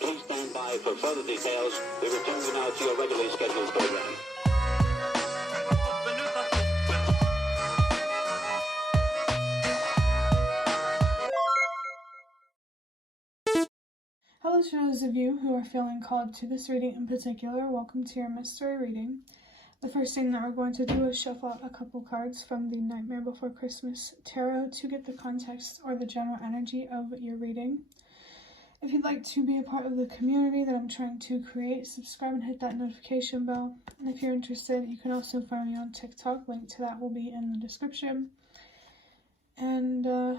Please stand by for further details. We return you now to your regularly scheduled program. Hello to those of you who are feeling called to this reading in particular. Welcome to your mystery reading. The first thing that we're going to do is shuffle out a couple cards from the Nightmare Before Christmas Tarot to get the context or the general energy of your reading. If you'd like to be a part of the community that I'm trying to create, subscribe and hit that notification bell. And if you're interested, you can also find me on TikTok. Link to that will be in the description. And I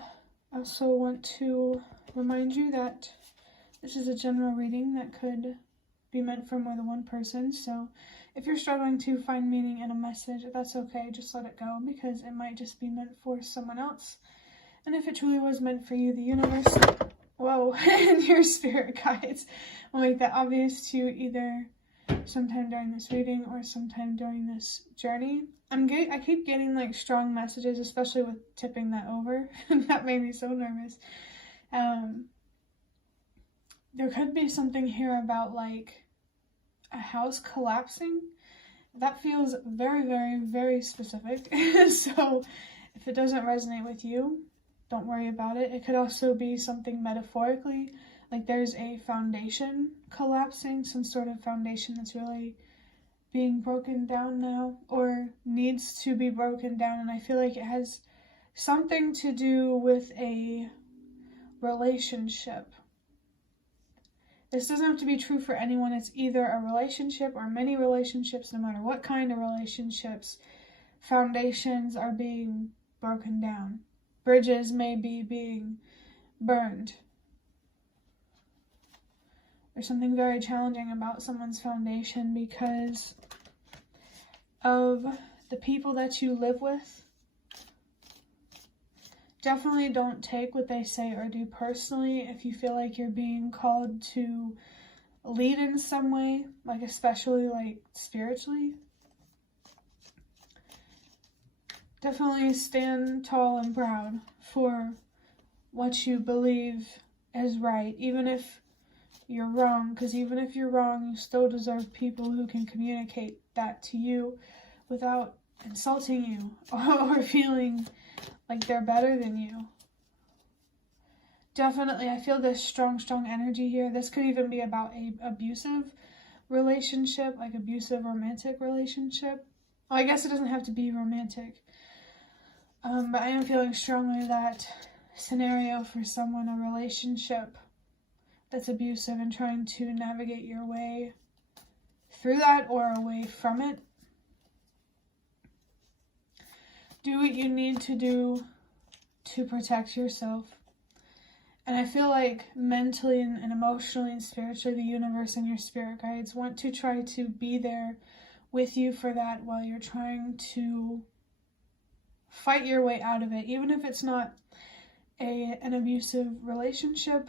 also want to remind you that this is a general reading that could be meant for more than one person. So if you're struggling to find meaning in a message, that's okay. Just let it go, because it might just be meant for someone else. And if it truly was meant for you, the universe, and your spirit guides will make that obvious to you either sometime during this reading or sometime during this journey. I keep getting like strong messages, especially with tipping that over. That made me so nervous. There could be something here about like a house collapsing. That feels very, very, very specific. So if it doesn't resonate with you, don't worry about it. It could also be something metaphorically, like there's a foundation collapsing, some sort of foundation that's really being broken down now or needs to be broken down. And I feel like it has something to do with a relationship. This doesn't have to be true for anyone. It's either a relationship or many relationships, no matter what kind of relationships. Foundations are being broken down. Bridges may be being burned. There's something very challenging about someone's foundation because of the people that you live with. Definitely don't take what they say or do personally if you feel like you're being called to lead in some way, like especially like spiritually. Definitely stand tall and proud for what you believe is right, even if you're wrong, because even if you're wrong, you still deserve people who can communicate that to you without insulting you or feeling like they're better than you. Definitely, I feel this strong energy here. This could even be about a abusive relationship, like abusive romantic relationship. Well, I guess it doesn't have to be romantic. But I am feeling strongly that scenario for someone, a relationship that's abusive and trying to navigate your way through that or away from it. Do what you need to do to protect yourself. And I feel like mentally and emotionally and spiritually, the universe and your spirit guides want to try to be there with you for that while you're trying to fight your way out of it. Even if it's not an abusive relationship,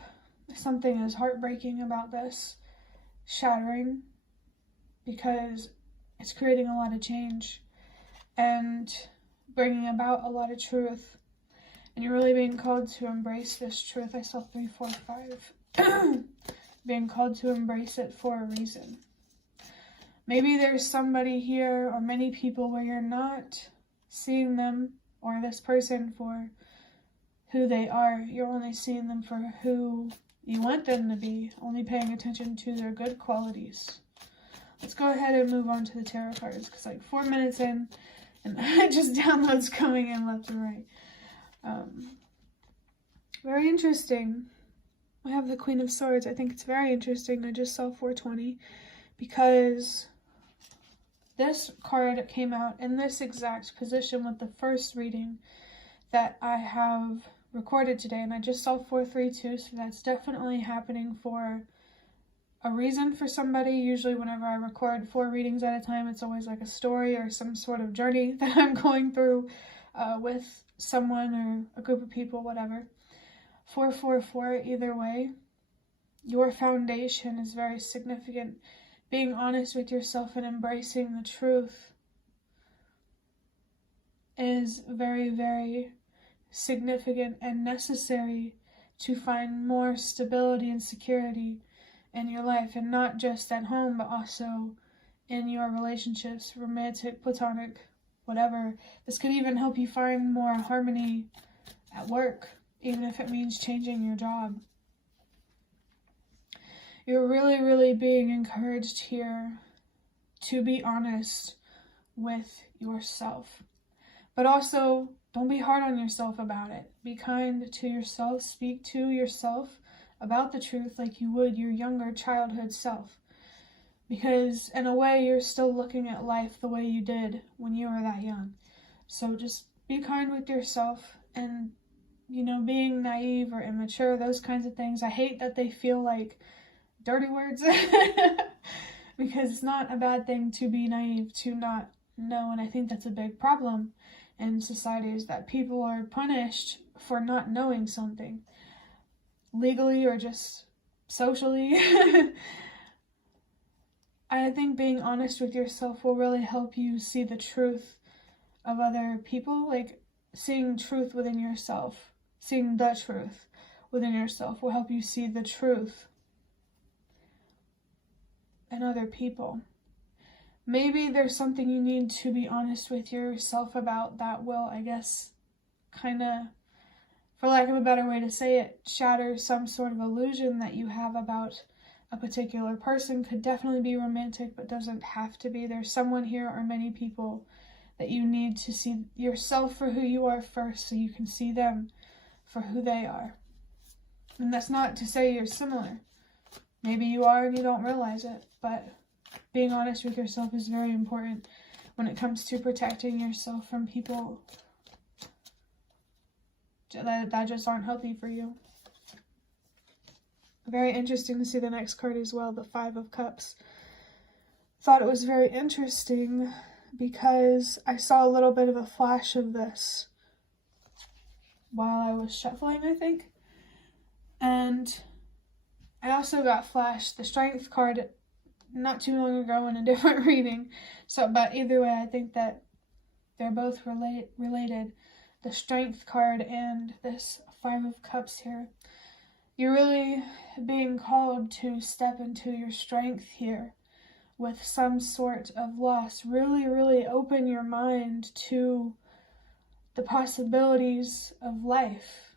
something is heartbreaking about this, shattering, because it's creating a lot of change and bringing about a lot of truth, and you're really being called to embrace this truth. I saw 3, 4, 5. Being called to embrace it for a reason. Maybe there's somebody here or many people where you're not seeing them or this person for who they are. You're only seeing them for who you want them to be, only paying attention to their good qualities. Let's go ahead and move on to the tarot cards, because like 4 minutes in, and just downloads coming in left and right. Very interesting. I have the Queen of Swords. I think it's very interesting. I just saw 420 because this card came out in this exact position with the first reading that I have recorded today, and I just saw 432, so that's definitely happening for a reason for somebody. Usually whenever I record 4 readings at a time, it's always like a story or some sort of journey that I'm going through with someone or a group of people, whatever. 444, either way, your foundation is very significant. Being honest with yourself and embracing the truth is very, very significant and necessary to find more stability and security in your life, and not just at home, but also in your relationships, romantic, platonic, whatever. This could even help you find more harmony at work, even if it means changing your job. You're really, really being encouraged here to be honest with yourself. But also, don't be hard on yourself about it. Be kind to yourself. Speak to yourself about the truth like you would your younger childhood self. Because in a way, you're still looking at life the way you did when you were that young. So just be kind with yourself. And, being naive or immature, those kinds of things, I hate that they feel like dirty words. Because it's not a bad thing to be naive, to not know. And I think that's a big problem in society, is that people are punished for not knowing something, legally or just socially. I think being honest with yourself will really help you see the truth of other people, like seeing truth within yourself, seeing the truth within yourself will help you see the truth in other people. Maybe there's something you need to be honest with yourself about that will, I guess, kind of, for lack of a better way to say it, shatter some sort of illusion that you have about a particular person. Could definitely be romantic, but doesn't have to be. There's someone here or many people that you need to see yourself for who you are first, so you can see them for who they are. And that's not to say you're similar. Maybe you are and you don't realize it, but being honest with yourself is very important when it comes to protecting yourself from people that just aren't healthy for you. Very interesting to see the next card as well, the Five of Cups. Thought it was very interesting because I saw a little bit of a flash of this while I was shuffling, I think. And I also got flashed the Strength card not too long ago in a different reading. But either way, I think that they're both related. The Strength card and this Five of Cups here. You're really being called to step into your strength here with some sort of loss. Really, really open your mind to the possibilities of life.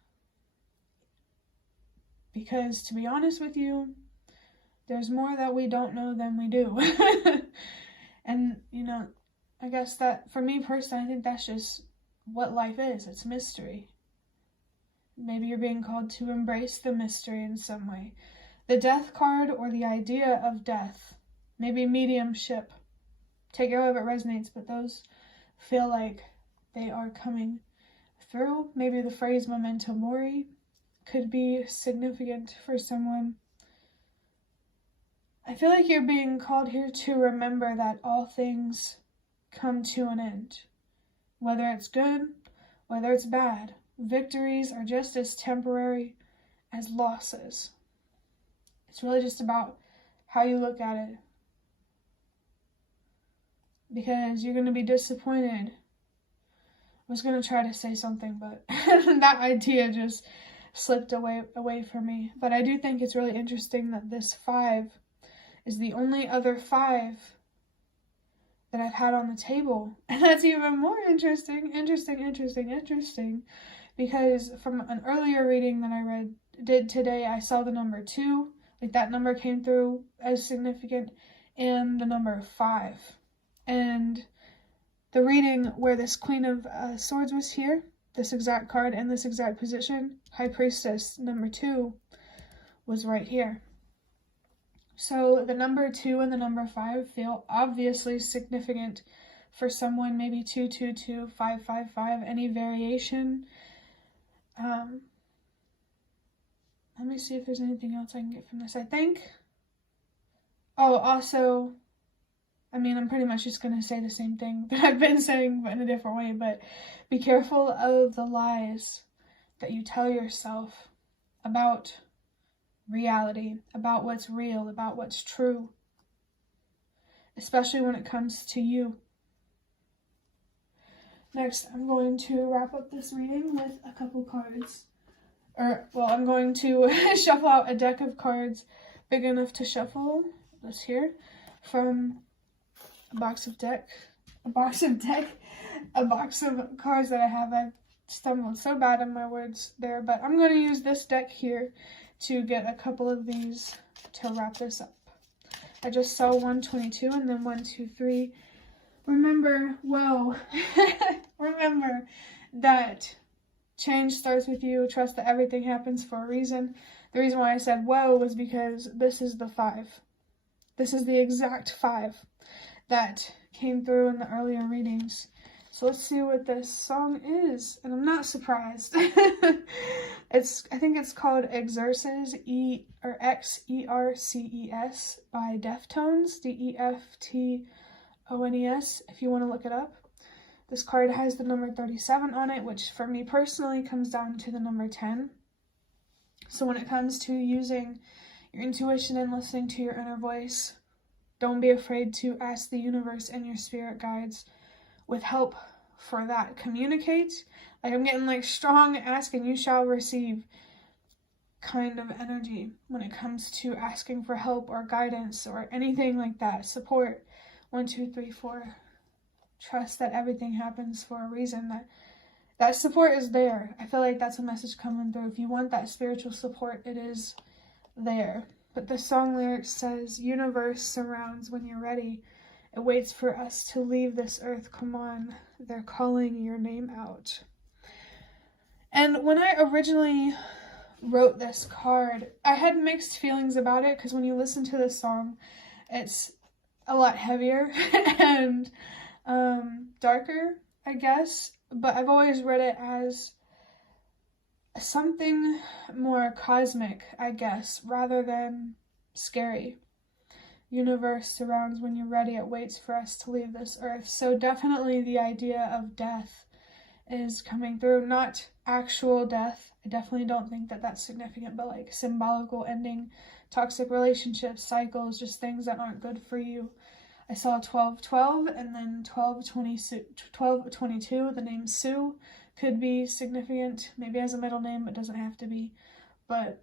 Because to be honest with you, there's more that we don't know than we do. And, I guess that for me personally, I think that's just what life is. It's mystery. Maybe you're being called to embrace the mystery in some way. The Death card, or the idea of death. Maybe mediumship. Take it however it resonates, but those feel like they are coming through. Maybe the phrase memento mori could be significant for someone. I feel like you're being called here to remember that all things come to an end. Whether it's good, whether it's bad. Victories are just as temporary as losses. It's really just about how you look at it. Because you're going to be disappointed. I was going to try to say something, but that idea just slipped away from me. But I do think it's really interesting that this 5 is the only other 5 that I've had on the table. And that's even more interesting. Because from an earlier reading that I did today, I saw the number 2. Like that number came through as significant. And the number 5. And the reading where this Queen of Swords was here, this exact card and this exact position, High Priestess number 2 was right here. So the number 2 and the number 5 feel obviously significant for someone, maybe 222, 555, any variation. Let me see if there's anything else I can get from this. I think, also, I'm pretty much just going to say the same thing that I've been saying, but in a different way. But be careful of the lies that you tell yourself about reality, about what's real, about what's true. Especially when it comes to you. Next, I'm going to wrap up this reading with a couple cards. I'm going to shuffle out a deck of cards big enough to shuffle. This here from a box of cards that I have. I've stumbled so bad on my words there, but I'm going to use this deck here to get a couple of these to wrap this up. I just saw 122 and then 123. Remember, whoa, remember that change starts with you. Trust that everything happens for a reason. The reason why I said whoa was because this is the 5. This is the exact 5 that came through in the earlier readings. So let's see what this song is. And I'm not surprised. I think it's called Exerces, Xerces by Deftones, Deftones, if you want to look it up. This card has the number 37 on it, which for me personally comes down to the number 10. So when it comes to using your intuition and listening to your inner voice, don't be afraid to ask the universe and your spirit guides with help for that. Communicate. Like, I'm getting like strong ask and you shall receive kind of energy when it comes to asking for help or guidance or anything like that. Support. 1, 2, 3, 4. Trust that everything happens for a reason. That support is there. I feel like that's a message coming through. If you want that spiritual support, it is there. But the song lyric says, universe surrounds when you're ready. It waits for us to leave this earth. Come on, they're calling your name out. And when I originally wrote this card, I had mixed feelings about it, because when you listen to this song, it's a lot heavier and darker, I guess. But I've always read it as something more cosmic, I guess, rather than scary. Universe surrounds when you're ready. It waits for us to leave this earth. So definitely the idea of death is coming through. Not actual death. I definitely don't think that that's significant, but like symbolical ending, toxic relationships, cycles, just things that aren't good for you. I saw 1212 and then 1222. The name Sue could be significant, maybe as a middle name, but doesn't have to be. But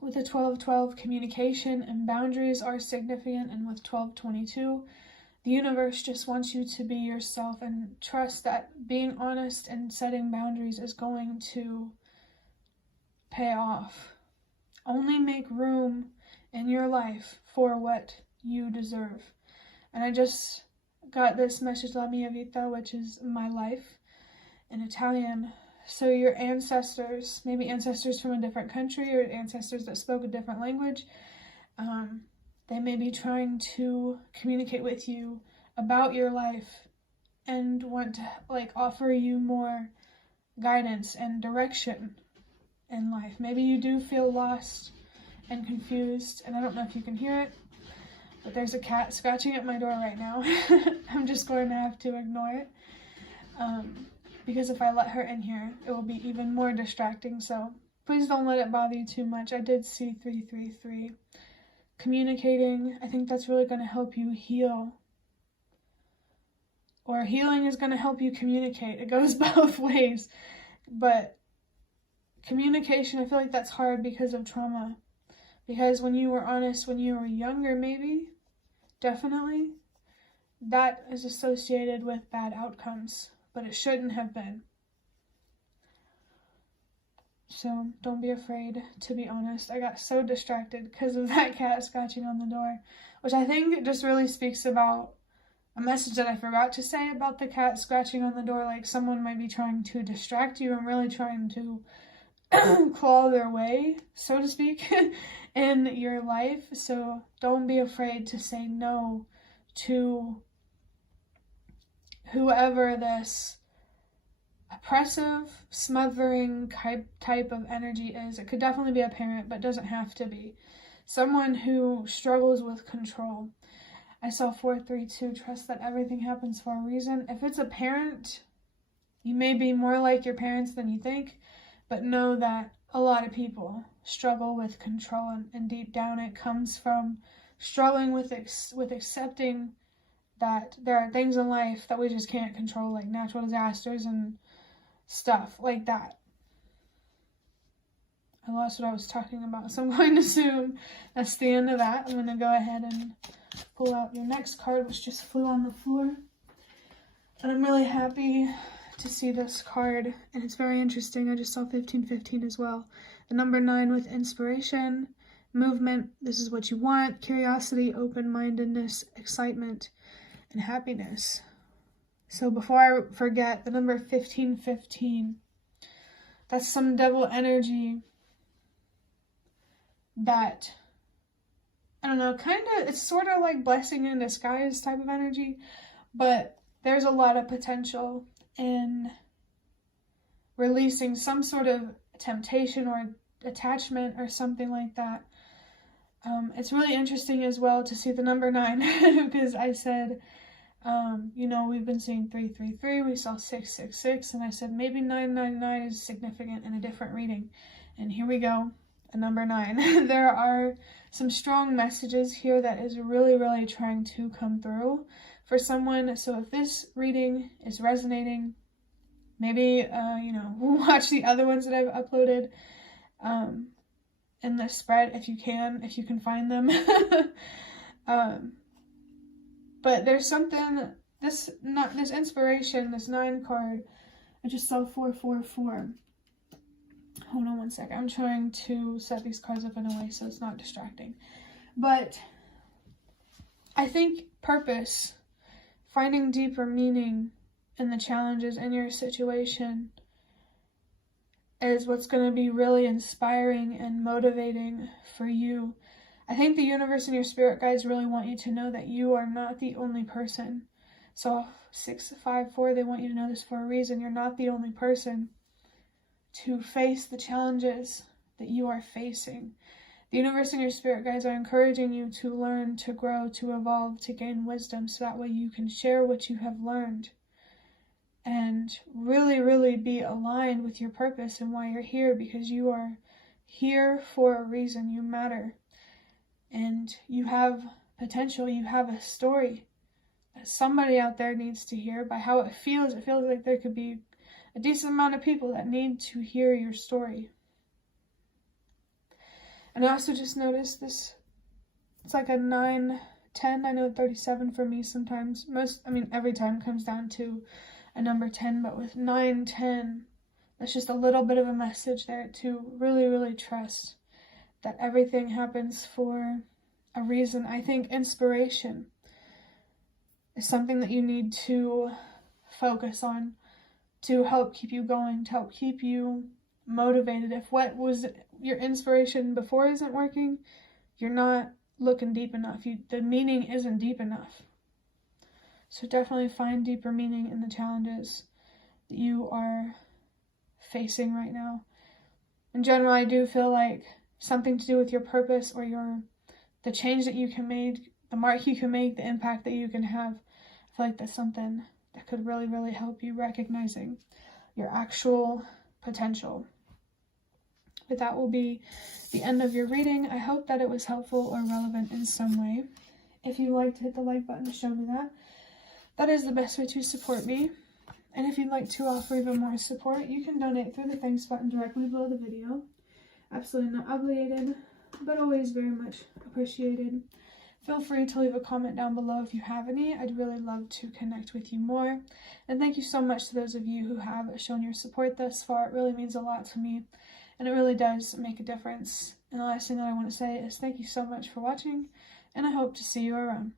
with the 1212, communication and boundaries are significant, and with 1222, the universe just wants you to be yourself and trust that being honest and setting boundaries is going to pay off. Only make room in your life for what you deserve. And I just got this message, La mia vita, which is my life in Italian. So your ancestors, maybe ancestors from a different country or ancestors that spoke a different language, they may be trying to communicate with you about your life and want to like offer you more guidance and direction in life. Maybe you do feel lost and confused, and I don't know if you can hear it, but there's a cat scratching at my door right now. I'm just going to have to ignore it. Because if I let her in here, it will be even more distracting. So please don't let it bother you too much. I did see 333. Communicating, I think that's really going to help you heal. Or healing is going to help you communicate. It goes both ways. But communication, I feel like that's hard because of trauma. Because when you were honest, when you were younger, maybe, definitely, that is associated with bad outcomes. But it shouldn't have been. So don't be afraid to be honest. I got so distracted because of that cat scratching on the door, which I think just really speaks about a message that I forgot to say about the cat scratching on the door. Like, someone might be trying to distract you and really trying to claw their way, so to speak, in your life. So don't be afraid to say no to whoever this oppressive, smothering type of energy is. It could definitely be a parent, but doesn't have to be. Someone who struggles with control. I saw 432, trust that everything happens for a reason. If it's a parent, you may be more like your parents than you think, but know that a lot of people struggle with control, and deep down it comes from struggling with accepting that there are things in life that we just can't control, like natural disasters and stuff like that. I lost what I was talking about, so I'm going to assume that's the end of that. I'm going to go ahead and pull out your next card, which just flew on the floor. And I'm really happy to see this card, and it's very interesting. I just saw 1515 as well. The number 9 with inspiration, movement, this is what you want, curiosity, open-mindedness, excitement, and happiness. So before I forget, the number 1515, that's some devil energy that, I don't know, kind of, it's sort of like blessing in disguise type of energy, but there's a lot of potential in releasing some sort of temptation or attachment or something like that. It's really interesting as well to see the number 9 because I said, you know, we've been seeing 333, we saw 666, and I said maybe 999 is significant in a different reading. And here we go, a number 9. There are some strong messages here that is really, really trying to come through for someone. So if this reading is resonating, maybe, you know, watch the other ones that I've uploaded in the spread if you can find them. But there's something, this inspiration, this 9 card, I just saw 444. Hold on one second. I'm trying to set these cards up in a way so it's not distracting. But I think purpose, finding deeper meaning in the challenges in your situation is what's going to be really inspiring and motivating for you. I think the universe and your spirit guides really want you to know that you are not the only person. So 654, they want you to know this for a reason. You're not the only person to face the challenges that you are facing. The universe and your spirit guides are encouraging you to learn, to grow, to evolve, to gain wisdom, so that way you can share what you have learned and really, really be aligned with your purpose and why you're here, because you are here for a reason. You matter. And you have potential, you have a story that somebody out there needs to hear. By how it feels like there could be a decent amount of people that need to hear your story. And I also just noticed this, it's like a 9, 10, I know 37 for me sometimes. Every time comes down to a number 10, but with 9, 10, that's just a little bit of a message there to really, really trust that everything happens for a reason. I think inspiration is something that you need to focus on to help keep you going, to help keep you motivated. If what was your inspiration before isn't working, you're not looking deep enough. The meaning isn't deep enough. So definitely find deeper meaning in the challenges that you are facing right now. In general, I do feel like something to do with your purpose or the change that you can make, the mark you can make, the impact that you can have. I feel like that's something that could really, really help you recognizing your actual potential. But that will be the end of your reading. I hope that it was helpful or relevant in some way. If you liked, hit the like button to show me that. That is the best way to support me. And if you'd like to offer even more support, you can donate through the thanks button directly below the video. Absolutely not obligated, but always very much appreciated. Feel free to leave a comment down below if you have any. I'd really love to connect with you more. And thank you so much to those of you who have shown your support thus far. It really means a lot to me, and it really does make a difference. And the last thing that I want to say is thank you so much for watching, and I hope to see you around.